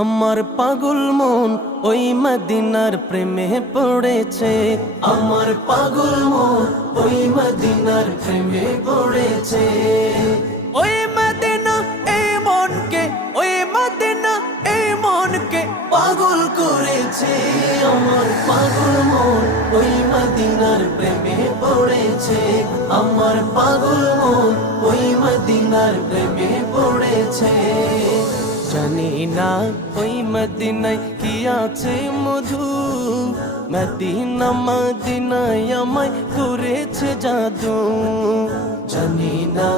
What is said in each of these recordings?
আমার পাগল মন ওই মদিনার প্রেমে পড়েছে। আমার পাগল মন ওই মদিনার প্রেমে পড়েছে। ওই মদিনা এই মনকে, ওই মদিনা এই মনকে পাগল করেছে। আমার পাগল মন ওই মদিনার প্রেমে পড়েছে। আমার পাগল মন ওই মদিনার প্রেমে পড়েছে। জানি না ওই মদিনায় কি আছে মধু, মদিনা মদিনায় আমায় করেছে জাদু। জানি না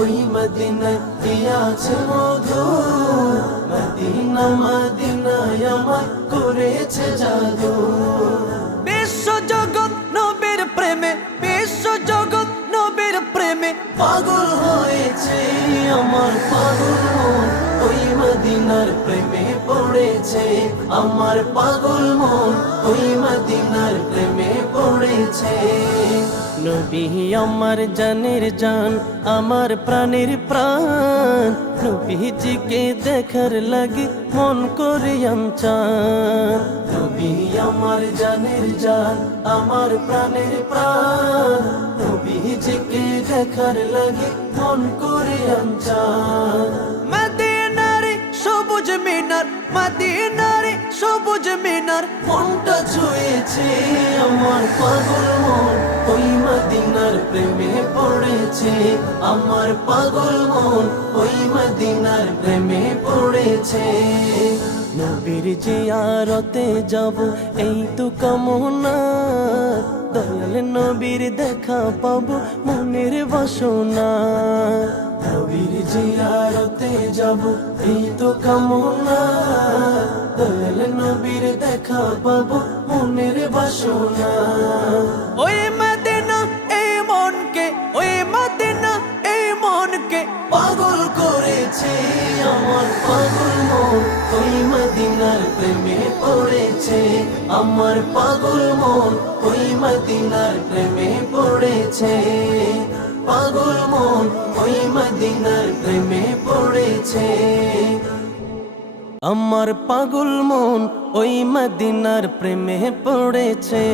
ওই মদিনায় কি আছে মধু, মদিনা মদিনায় আমায় করেছে জাদু। বিশ্ব জগৎ নবীর প্রেমে, বিশ্ব জগৎ নবীর প্রেমে পাগল হয়েছে। আমার পাগল মন ওই মদিনার প্রেমে পড়েছে। আমার পাগল মন ওই মদিনার প্রেমে পড়েছে। নবী আমার জানের জান, আমার প্রাণের প্রাণ, নবীজিকে দেখার লাগি মন করে চান। নবী আমার জানের জান, আমার প্রাণের প্রাণ, নবীজিকে দেখার লাগি মন করে চান। মদিনারে সবুজ মিনার, মদিনারে সবুজ মিনার মনটা ছুঁয়েছে। আমার পাগল মন ওই মদিনার প্রেমে পড়েছে। আমার পাগল মন ওই মদিনার প্রেমে পড়েছে। নবীর জিয়ারতে যাব এই তো কামনা, দয়াল নবীর দেখা পাবো মনের বাসনা। নবীর জিয়ারতে যাব এই তো কামনা, দয়াল নবীর দেখা পাবো মনের বাসনা। ওই মদিনা এই মনকে, ওই মদিনা এই মনকে পাগল করেছে। আমার পাগল মন ওই মদিনার প্রেমে পড়েছে। আমার পাগল মন ওই মদিনার প্রেমে পড়েছে। পাগল মন ওই মদিনার প্রেমে পড়েছে। আমার পাগল মন ওই মদিনার প্রেমে পড়েছে।